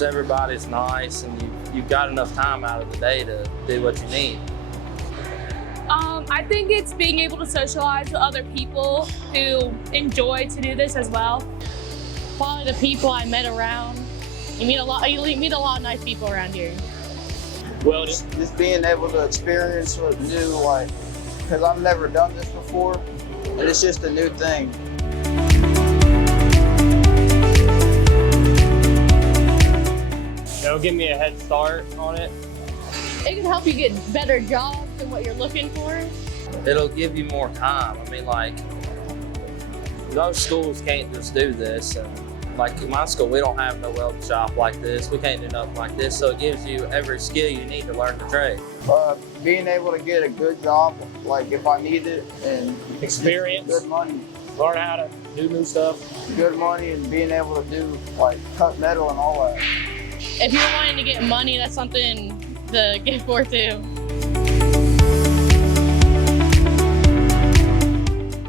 just everybody's nice, and you've got enough time out of the day to do what you need. I think it's being able to socialize with other people who enjoy to do this as well. Probably the people I met around. You meet a lot of nice people around here. Well, just being able to experience what's new, like, because I've never done this before, and it's just a new thing. it'll give me a head start on it. It can help you get better jobs than what you're looking for. It'll give you more time. I mean, like, most schools can't just do this. And like in my school, we don't have no welding shop like this. We can't do nothing like this. So it gives you every skill you need to learn the trade. Being able to get a good job, like if I need it, and Experience. good money. Learn how to do new stuff. Good money, and being able to do like cut metal and all that. If you're wanting to get money, that's something to get for too.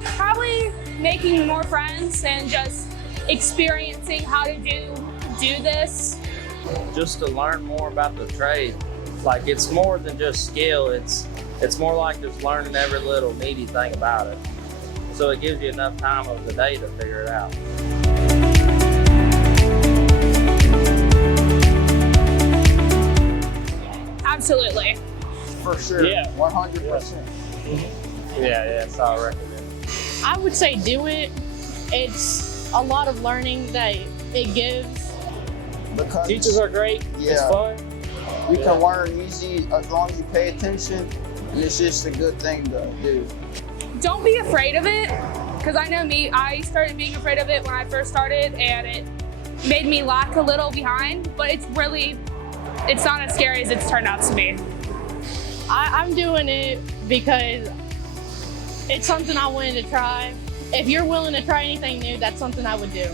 Probably making more friends and just experiencing how to do this. Just to learn more about the trade. Like, it's more than just skill. It's more like just learning every little needy thing about it. So it gives you enough time of the day to figure it out. Absolutely. For sure. Yeah. 100%. Yeah, so I recommend. I would say do it. It's a lot of learning that it gives. Because Teachers are great. Yeah. It's fun. you can learn easy as long as you pay attention, and it's just a good thing to do. Don't be afraid of it, because I know me, I started being afraid of it when I first started, and it made me lag a little behind, but it's not as scary as it's turned out to be. I'm doing it because it's something I wanted to try. If you're willing to try anything new, that's something I would do.